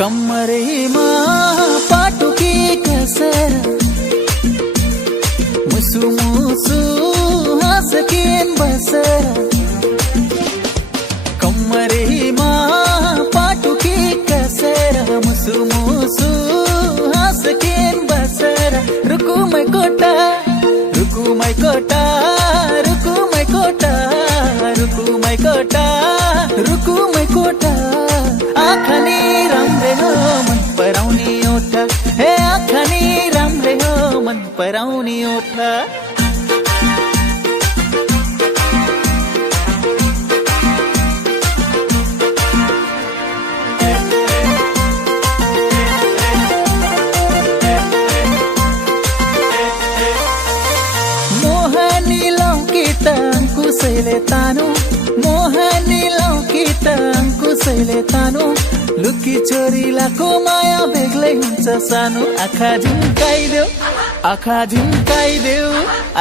कम्मरेमा पाटुकी कसेर मुसु मुसु हाँसकिन बसेर कम्मरेमा पाटुकी कसेर मुसु मुसु हाँसकिन बसेर रुकुमै कोटा रुकुमै कोटा रुकुमै कोटा रुकुमै कोटा रुकुमै कोटा आँखानी राम्रे हो मन पराउने ओठा हे आँखानी राम्रे हो मन पराउने ओठा मोहनी लौकी तंकुसैले तानु मोहनी लौकी तंकुसैले तानु लुकी चोरीलाको माया बेग्लै हुन्छ सानो आँखा झिम्काइदेऊ आँखा झिम्काइदेऊ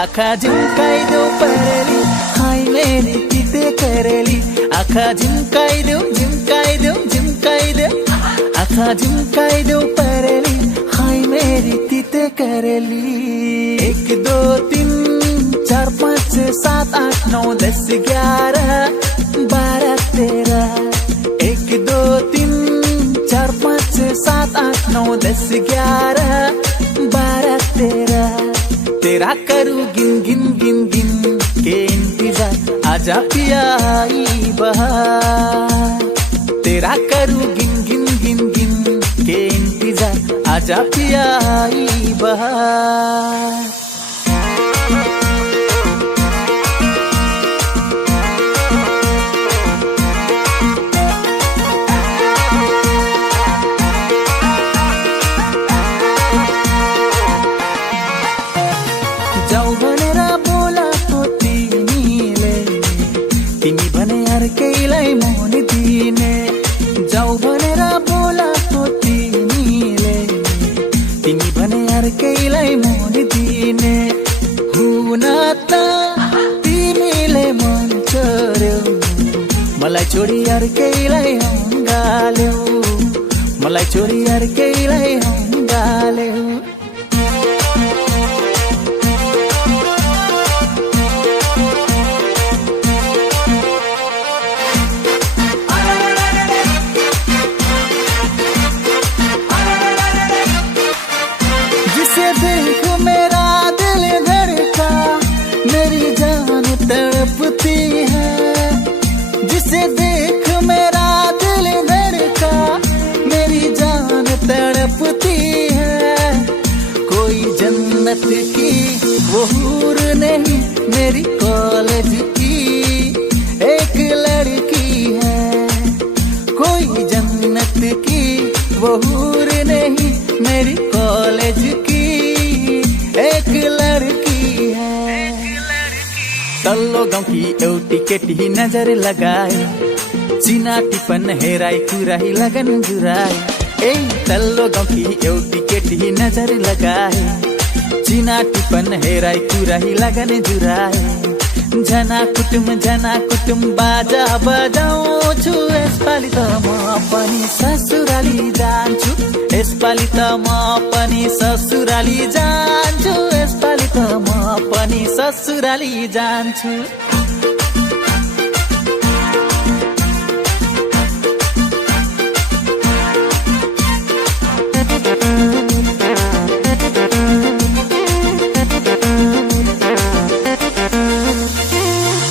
आँखा झिम्काइदेऊ परेली हाय मेरी तिते करेली आँखा झिम्काइदेऊ झिम्काइदेऊ झिम्काइदेऊ आँखा झिम्काइदेऊ परेली हाय मेरी तिते करेली 1 2 3 4 5 6 7 8 9 10 11 12 13 1 2 3 4 5 6 7 8 9 10 11 12 13 तेरा करूं गिन गिन गिन गिन के इंतजार आजा पिया आई बहार तेरा करूं गिन गिन गिन गिन के इंतजार आजा पिया आई बहार जाऊ भनेर बोलाको तिमीले तिमी भने अर्कैलाई मन दिने जाऊ भनेर बोलाको तिमीले तिमी भने अर्कैलाई मन दिने हुन त तिमीले मन छोड्यौ मलाई छोडी अर्कैलाई हँगाल्यौ मलाई छोडी अर्कैलाई हँगाल्यौ देखो मेरा दिल धड़का मेरी जान तड़पती है जिसे देख मेरा दिल धड़का मेरी जान तड़पती है कोई जन्नत की वो हूर नहीं मेरी कॉलेज की एक लड़की है कोई जन्नत की वो हूर नहीं मेरी कॉलेज की एक लड़की है तल्लो गाउँकी एउटी केटी नजर लगाए चिना टिपन हेराई कुराही लगन जुराए ए तल्लो गाउँकी एउटी केटी नजर लगाए चिना टिपन हेराई कुराही लगन जुराए जना कुटुम बाजा बजाउँछु यसपालि त म पनि ससुराली जान्छु यसपालि त म पनि ससुराली जान्छु यसपालि त म पनि ससुराली जान्छु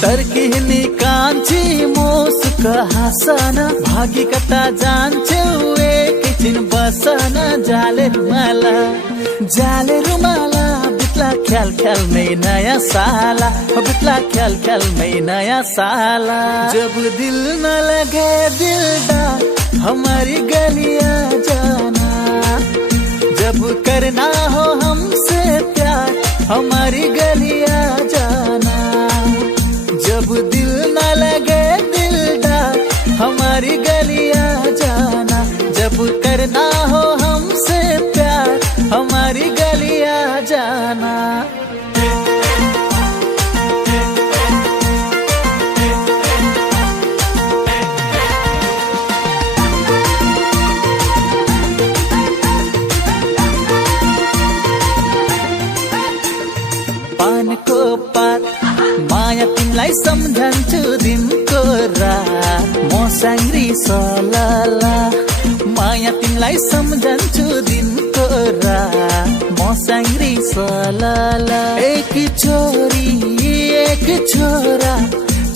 तर्किनी कान्छी मोसुक हाँसन भागी कता जान्छौ एकैछिन बसन जाले रुमाला बित्ला ख्याल ख्याल में नया साला बित्ला ख्याल ख्याल में नया साला जब दिल न लगे दिलदार हमारी गलियां जाना जब करना हो हमसे प्यार हमारी गलियां जाना जब दिल न लगे दिलदार हमारी गलियां जाना जब करना हो हमसे प्यार हमारी गलियां जाना सम्झन्छु दिनको रात मसँग रिसला माया तिमीलाई सम्झन्छु दिनको रात मसँग रिसला एक छोरी एक छोरा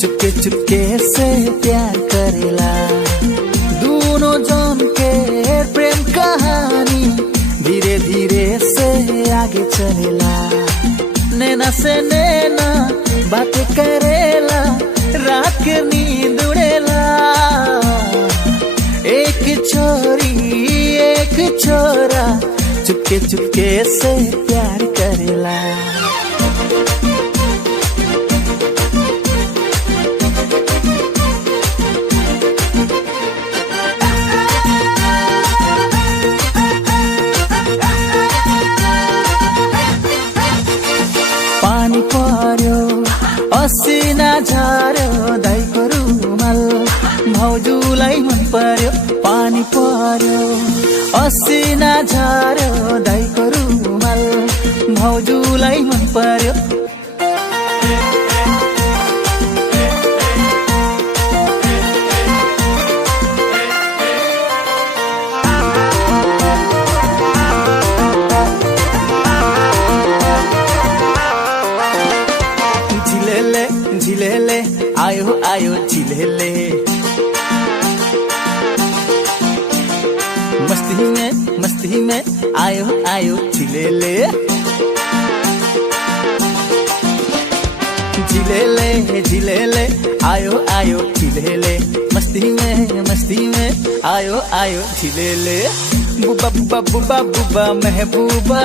चुपके चुपके से प्यार करेला दोनों जन के प्रेम कहानी धीरे धीरे से आगे चलेला नैना से नैना बात करेला रात के नींद उड़ेला एक छोरी एक छोरा चुपके चुपके से प्यार करेला पानी पर्यो असिना झार्यो दाइको रुमाल भाउजूलाई मन पर्यो पानी पर्यो असिना झार्यो दाइको रुमाल भाउजूलाई मन पर्यो झिलेले आयो आयो झिलेले मस्ती में आयो आयो झिलेले झिलेले झिलेले आयो आयो झिलेले मस्ती में आयो आयो झिलेले बुबा बुबा बुबा बुबा महबूबा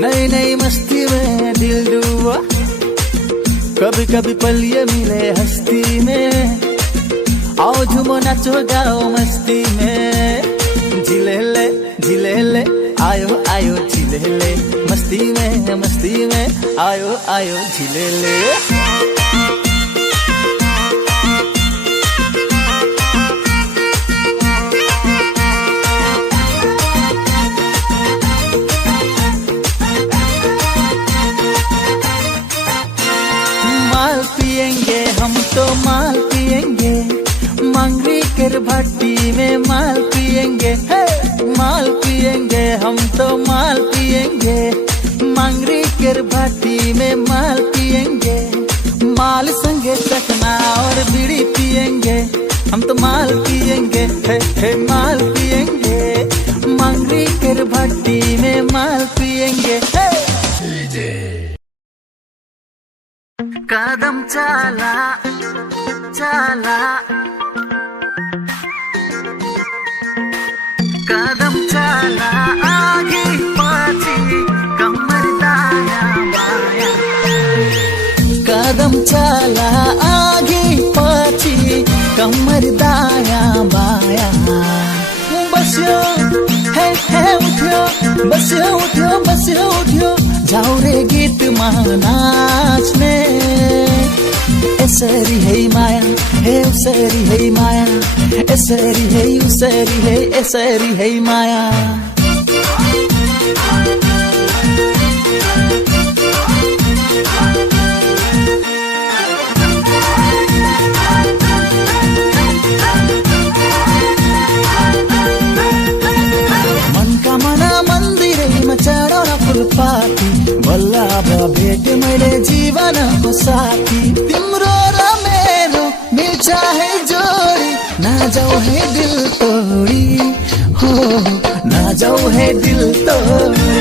नई नई मस्ती में दिल डूबा कभी कभी पल ये मिले हस्ती में आओ झूमो नाचो गाओ मस्ती में झिलेले झिलेले आयो आयो झिलेले मस्ती में आयो आयो झिलेले हम तो माल पिएंगे मंगरी कर भट्टी में माल पिएंगे माल पिएंगे हम तो माल पिएंगे मंगरी कर भट्टी में माल पिएंगे माल संगे चखना और बीड़ी पिएंगे हम तो माल पिएंगे माल पिएंगे मंगरी कर भट्टी में माल पिएंगे कदम चला चला कदम चला आगे पछि कमर दाया बाया कदम चला आगे पछि कमर दाया बाया बस्यो है उठ्यो बस्यो जाऊ रे गीत नाच्ने यसरी है माया हे उसरी है माया यसरी है उसरी है यसरी है माया मनकामना मन्दिरैमा चढाउन फुलपाती बल्ल अब भेट मैले जीवनको साथी तिम्रो र मेरो मिल्छ है जोडी नजाऊ है दिल तोडी हो नजाऊ है दिल तोडी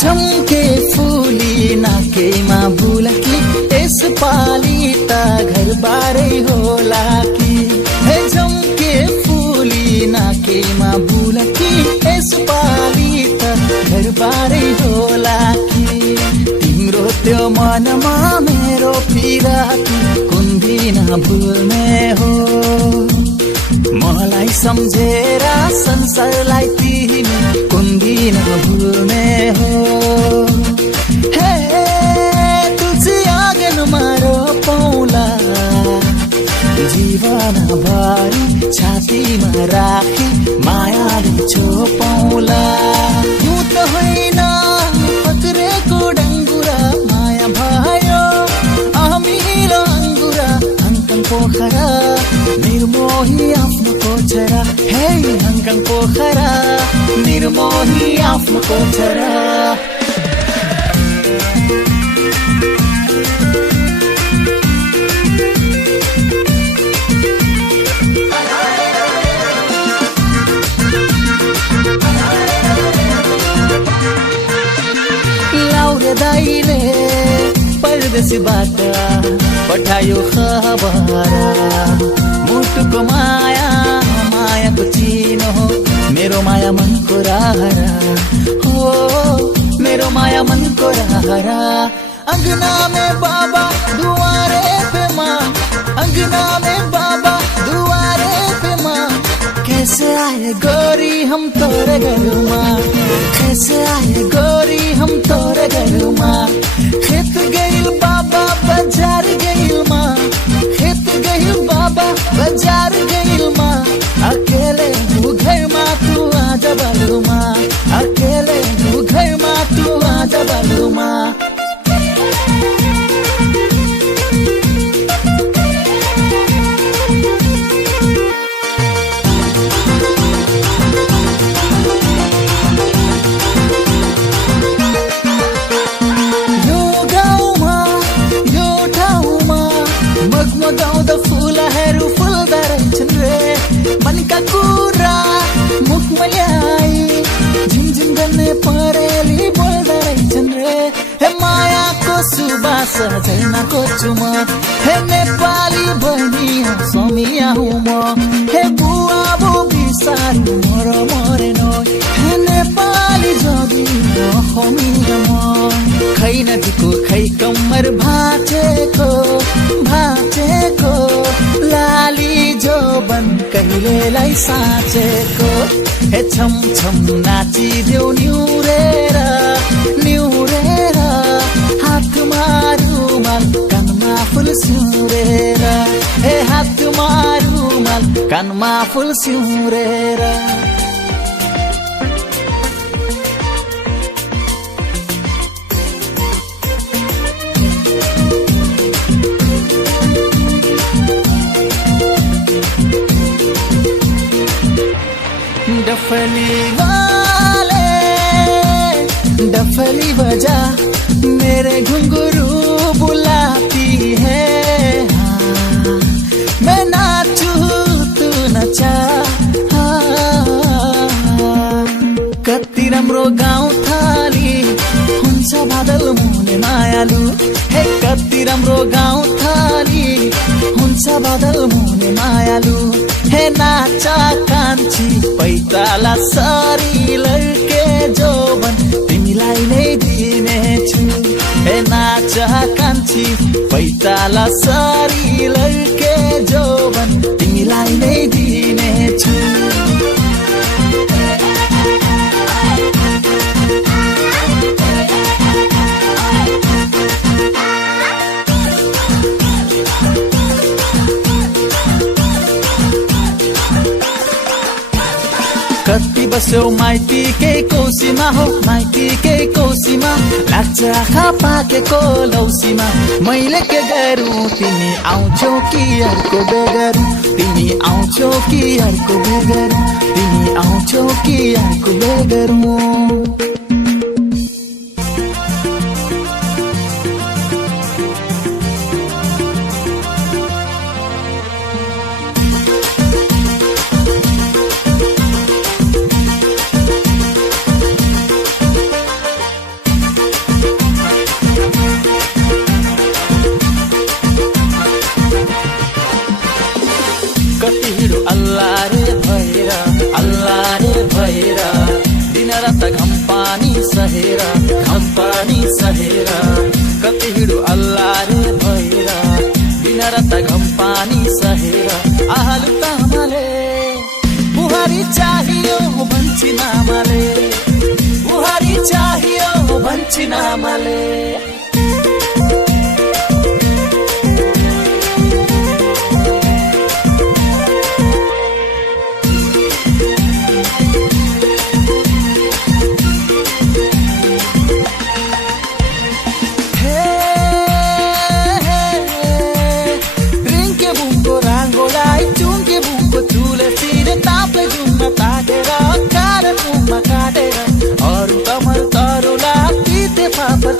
झम्के फुली नाकेमा बुलकी यसपालि त घर बारै होला कि हे झम्के फुली नाकेमा बुलकी यसपालि त घर बारै होला कि तिम्रो त्यो मनमा मेरो पिराती कुन दिन भुल्ने हो मलाई सम्झेर संसारलाई तिमी कुन दिन भुल्ने हो हे तुझे आँगनमा राखी मायाले छोपाउला हिउँ त होइन पक्रेको डङ्गुरा माया भयो अमिलो अङ्गुरा हङकङ पोखरा निर्मोही आफ्नो कोचरा हे हङकङ पोखरा निर्मोही आफ्नो कोचरा दाइले परदेशबाट पठायो खबर मुटुको माया मायाको चिनो हो मेरो माया मनको रहरा हो मेरो माया मनको रहरा अंगना में बाबा दुआरे पे माँ अंगना में बाबा दुआरे पे माँ कैसे आए गोरी हम तोरे घरमा कैसे आए गोरी हम तोरे घरमा खेत गइल बाबा बाजार गइल माँ खेत गइल बाबा बाजार गइल माँ अकेले हूँ घरमा तू आजा बालुमा अकेले हूँ घरमा तू आजा बालुमा गाउँदा फुलहरू फुल्दा रहन्छन् रे मनका कुरा मुखमा ल्याई झिमझिम गर्ने परेली बोल्दा रहन्छन् रे हे मायाको सुबास झैन खोज्छु म हे नेपाली बहिनी समिया हुँ म हे बुवा बुबी सारी मर मरेन हे नेपाली जोगी हमिया म खै नदीको खै कम्मर भाँचेको लाली जोबन कहिलेलाई साँचेको हे छम छम नाचिदेऊ निउरेर निउरेर हातमा रुमाल कानमा फुल सिउरेर हे हातमा रुमाल कानमा फुल सिउरेर डफली बजा मेरे घुंघरू बुलाती है मैं नाचू तू नचा कति राम्रो गाउँ थाली हुन्छ बादल मुने मायालु हे कति राम्रो गाउँ थाली हुन्छ बादल मुने मायालु हे नाचा कान्छी पैताला सारी लड्के जोबन तिमीलाई नै दिनेछु हे नाचा कान्छी पैताला सारी लड्के जोबन तिमीलाई नै दिनेछु कति बस्यौ माइतीकै कोसीमा हो माइतीकै कोसीमा लाग्छ आँखा पाकेको लौसीमा मैले के गरौँ तिमी आउँछौ कि अर्को बेगरौँ तिमी आउँछौ कि अर्को बेगरौँ तिमी आउँछौ कि अर्को बेगरौँ अल्लाह रे भैर दिन रात घम पानी सहेर कति हिडो अल्लाह रे भैर दिन रात घम पानी सहेर आहालु तामाले बुहारी चाहियो भन्छी नामाले बुहारी चाहियो भन्छी नामाले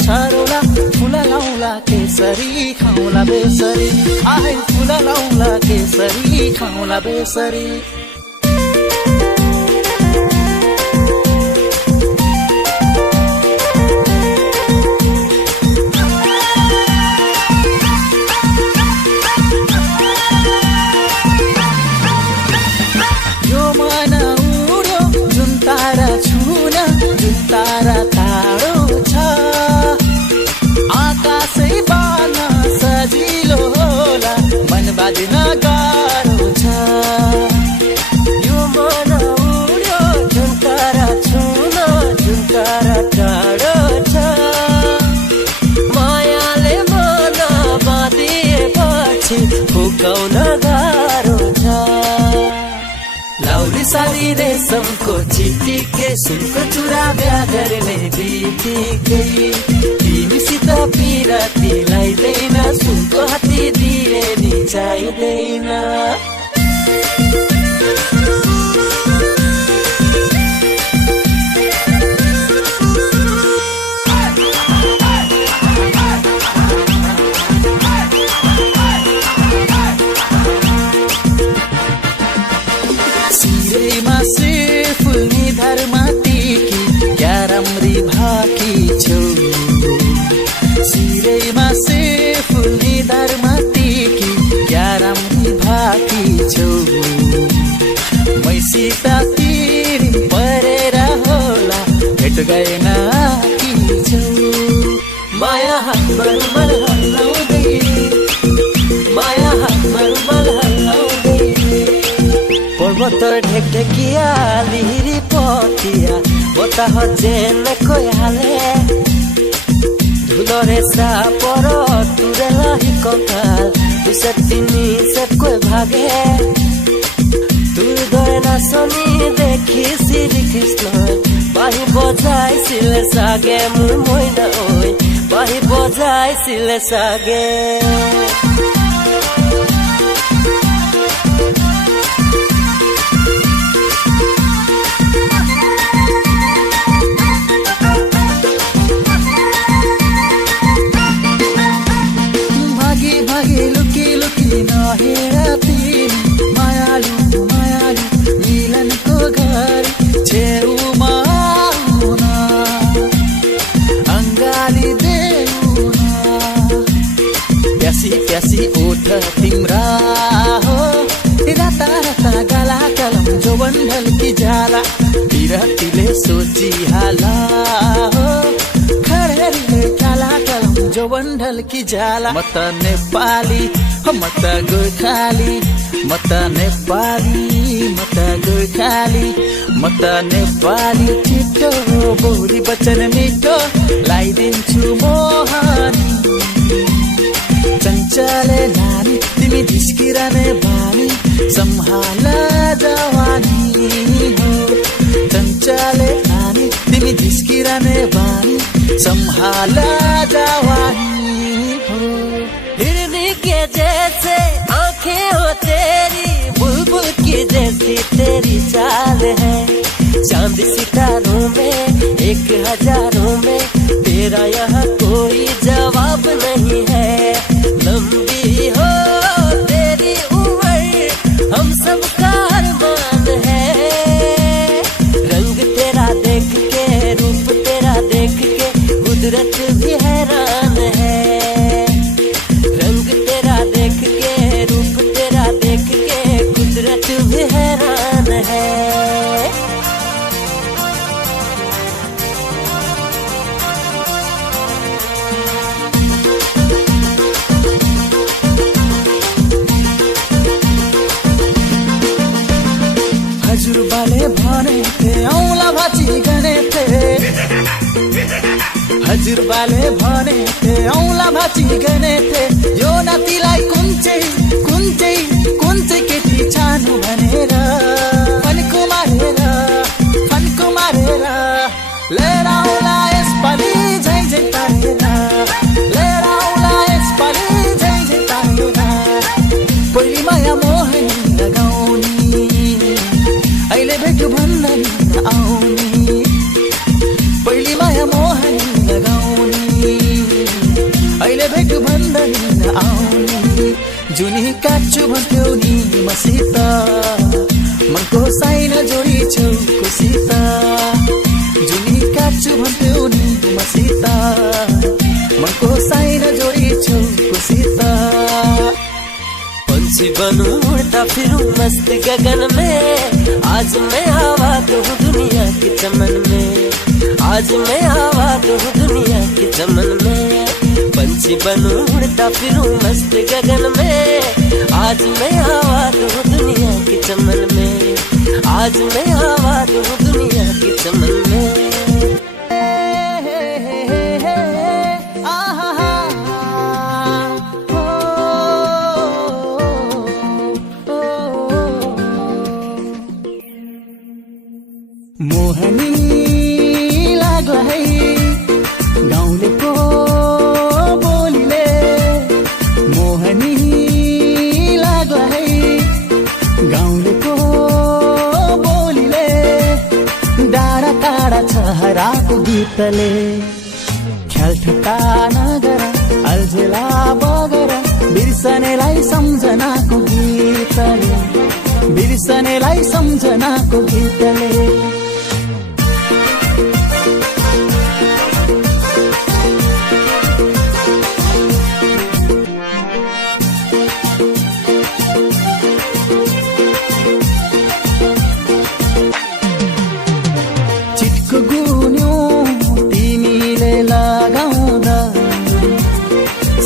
छरौला फुला लाउला केसरी खाउला बेसरी आहे फुला लाउला केसरी खाउला बेसरी तारा टाढो छ आकाशै बाल्न सजिलो होला मन बाँध्न गाह्रो छ यो मन उड्यो जुन तारा छुन जुन तारा टाढो छ मायाले मन बाँधिएपछि फुकाउन गाह्रो छ लाउरी सारी रेशमको चिटिके सुनको चुरा बिहा गर्ने बितिकै तिमीसित पिराती लाइदैन सुनको हात्ती दिए नि चाहिँदैन सिरैमा सिर फुल्ने धर्मा टिकी क्या राम्री भाकी छौ सिरैमा सिर फुल्ने धर्मा टिकी क्या राम्री भाकी छौ मैसित तिरी परेर होला भेट गएन कि छौ माया हातमा रुमाल हल्लाउँदै माया हातमा रुमाल हल्लाउँदै पर्वत ढेकढेकिया लिहिरी पतिया बताह जेन कोयाले धुलरे सापर तुरेला ही कथाल तुसे तिनी से कोई भागे तुर गए ना सनी देखी श्री कृष्ण बाही बजाई सिले सागे मुर मोइना ओय बाही बजाई सिले सागे मायालु मायालु मिलनको घर छेउमा आउन अङ्गाली देउन प्यासी प्यासी ओठ तिम्रा हो राता राता गाला कलम जोवन ढल्की जाला तिरतिले सोची हाला हो खरेरीले काला कलम जोवन ढल्की जाला म त नेपाली म त गोर्खाली म त नेपाली म त गोर्खाली म त नेपाली छिटो बोली वचन मिठो लाइदिन्छु मोहनी चञ्चले नानी तिमी ढिस्किरहने बानी सम्हाल जवानी हो चञ्चले नानी तिमी ढिस्किरहने बानी सम्हाल जवानी हो हिरनी के जैसे आंखें हो तेरी बुलबुल की जैसी तेरी चाल है चांद सितारों में 1000 में तेरा यहाँ कोई जवाब नहीं है लंबी हो तेरी उम्र हम सब का अरमान है रंग तेरा देख के रूप तेरा देख के कुदरत भी हैरान है रंग तेरा देख के रूप तेरा देख के कुदरत भी हैरान है हजुरबाले भने थे औला भाची गने थे हजुरबाले भने थे औला भाची गने थे यो नातिलाई कुन चाहिँ केटी छानु भनेर फन्को मारेर लिएर आउला यसपालि झै झै तारेर लिएर आउला यसपालि झै झै तारेर पहिली माया मोहनी लगाउने अहिले भेट भन्दा आउने पहिली माया मोहनी लगाउने जुनी काट्छु भन्थ्यौ नि मसित मनको साइन जोडी छौ खुसित जुनी काट्छु भन्थ्यौ नि मसित मनको साइन जोडी छौ खुसित पंछी बनूं उड़ता फिरूं मस्त गगन में आज मैं आवाज़ हूँ दुनिया के चमन में आज मैं आवाज़ हूँ दुनिया के चमन में पंछी बनूं उड़ता फिरूं मस्त गगन में आज मैं आवाज़ हूँ दुनिया के चमन में आज मैं आवाज़ हूँ दुनिया के चमन में मोहनी लाग्ला है गाउँलेको बोलीले मोहनी लाग्ला है गाउँलेको बोलीले डाँडा काँडा छहराको गीतले ख्यालठट्टा नगर अल्झेला बगर बिर्सनेलाई सम्झनाको गीतले बिर्सनेलाई सम्झनाको गीतले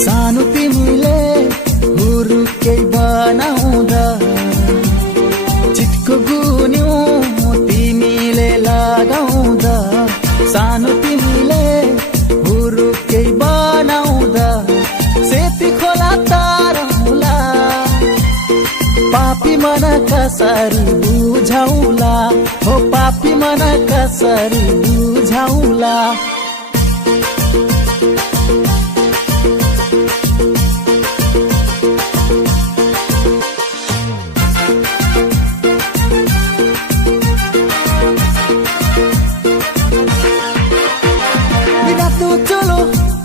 सानो तिमीले हुरुकै बनाउँदा चिटको गुन्यो तिमीले लगाउँदा सानो तिमीले हुरुकै बनाउँदा सेती खोला तारौला पापी मन कसरी बुझाउला हो पापी मन कसरी बुझाउला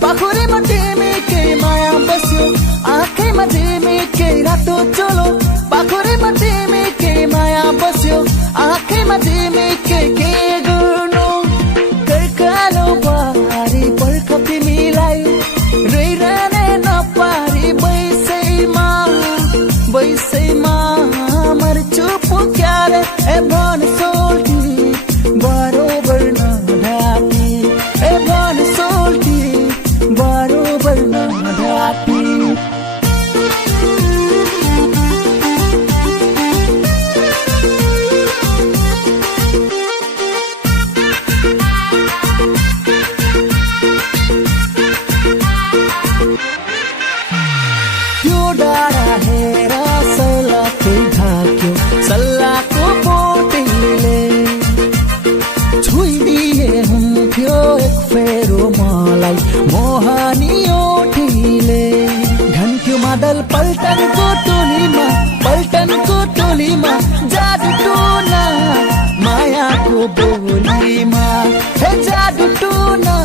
पाखुरीमा तिमीकै माया बस्यो आँखैमा तिमीकै रातो चोलो पाखुरीमा तिमीकै माया बस्यो आँखैमा तिमीकै के गर्नु कर्कालो बारी पर्ख तिमीलाई रहिरहने नपारी बैसैमा मर्छु पुक्यारे ए भन सोल्टी बरोबर नढाकी ए भन सोल्टी बरोबर नढाकी त्यो डाँडा हेर सल्लाकै ढाक्यो सल्लाहको बोटीले छुइदिए हुन्थ्यो एक फेरो मलाई मोहनी ओठीले घन्ट्यो मादल पल्टनको टोलीमा जादु टोना मायाको बोलीमा हे जादु टोना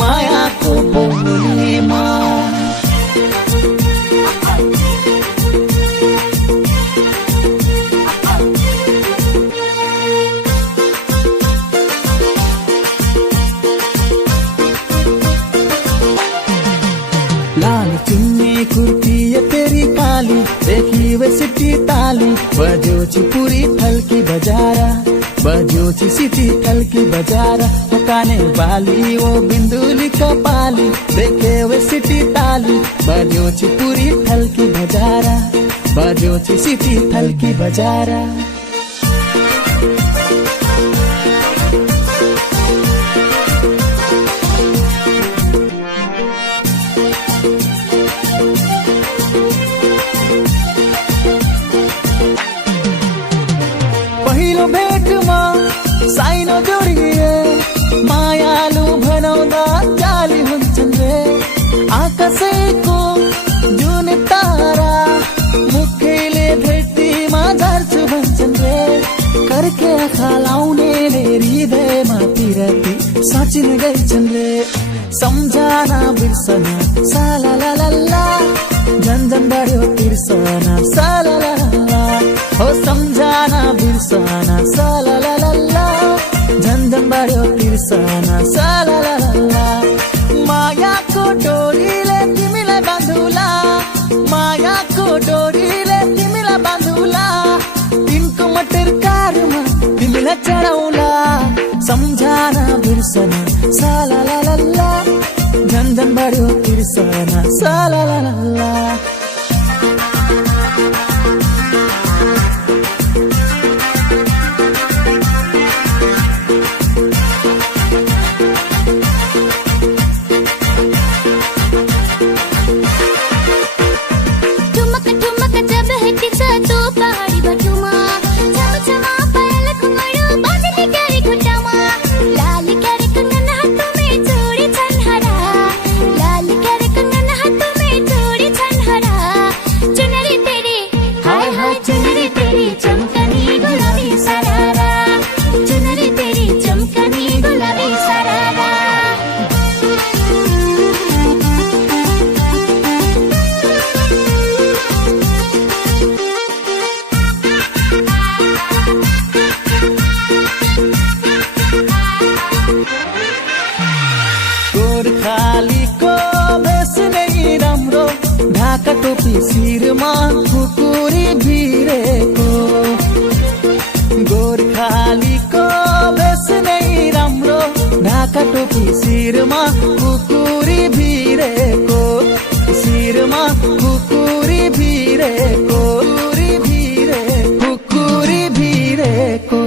मायाको बोलीमा लाल चुन्नी कुर्ती ये तेरी काली देखी वे सिटी ताली बजो चिपुरी थलकी बजारा बजो ची सिटी थलकी बजारा वो काने बाली वो बिंदुली कपाली देखे वे सिटी ताली बजो चिपुरी थलकी बजारा बजो ची सिटी थलकी बजारा भेटमा साइनो जोडिए मायालु भनाउँदा जाली हुन्छन् रे आकाशैको जुन तारा मुखैले भेटीमा झार्छु भन्छन् रे कर्के आँखा लाउनेले हृदयमा पिरती साँचिन गइछन् रे सम्झना बिर्सना साला ला ला ला झन् झन्झन बढ्यो तिर्सना सालालाला हो सम्झना बिर्सना सालालाला झन्झन बढ्यो तिर्सना सालालाला मायाको डोरीले तिमीलाई बाँधुला मायाको डोरीले तिमीलाई बाँधुला तिनको मटर कारमा तिमीलाई चढाउला सम्झना बिर्सना सालालाला झन्झन बढ्यो तिर्सना सालालाला गोर्खालीको भेष नै राम्रो ढाका टोपी शिरमा खुकुरी भिरेको गोर्खालीको भेष नै राम्रो ढाका टोपी शिरमा खुकुरी भिरेको शिरमा खुकुरी भिरेको खुकुरी भिरेको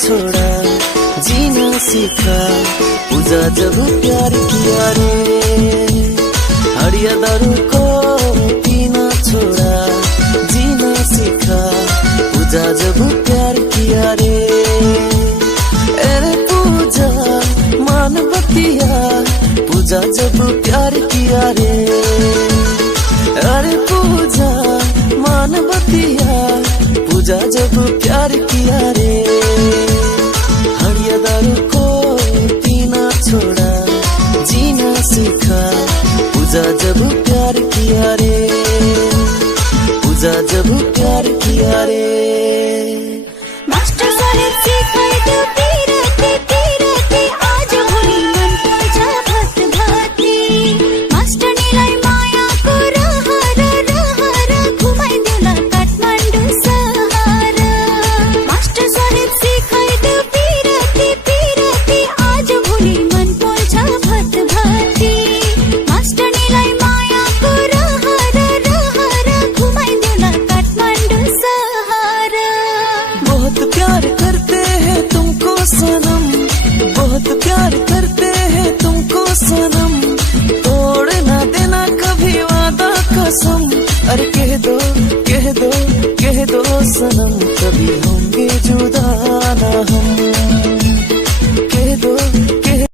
छोड़ा जीना सीखा पूजा जब प्यार किया रे हरिया दारू को पीना छोड़ा जीना सीखा पूजा जब प्यार किया रे अरे पूजा मान बतिया पूजा जब प्यार किया रे अरे पूजा मान बतिया पूजा जब प्यार किया रे हरिया दारू को पीना छोड़ा जीना सीखा पूजा जब प्यार किया रे पूजा जब प्यार किया रे मास्टर साहेब सिखाए तो पीरते पीरते आज भोली मन पर्छ भत भती मास्टर नीलाई माया को रहर रहर घुमाइदेला काठमाडौँ सहर मास्टर साहेब सिखाए तो पीरते पीरते आज भोली मन पर्छ भत भती मास्टर नीलाई माया को रहर रहर घुमाइदेला काठमाडौँ सहर बहुत प्यार करते हैं तुमको सनम बहुत प्यार करते हैं तुमको सनम तोड़ ना देना कभी वादा कसम अरे कह दो सनम कभी होंगे जुदा ना हम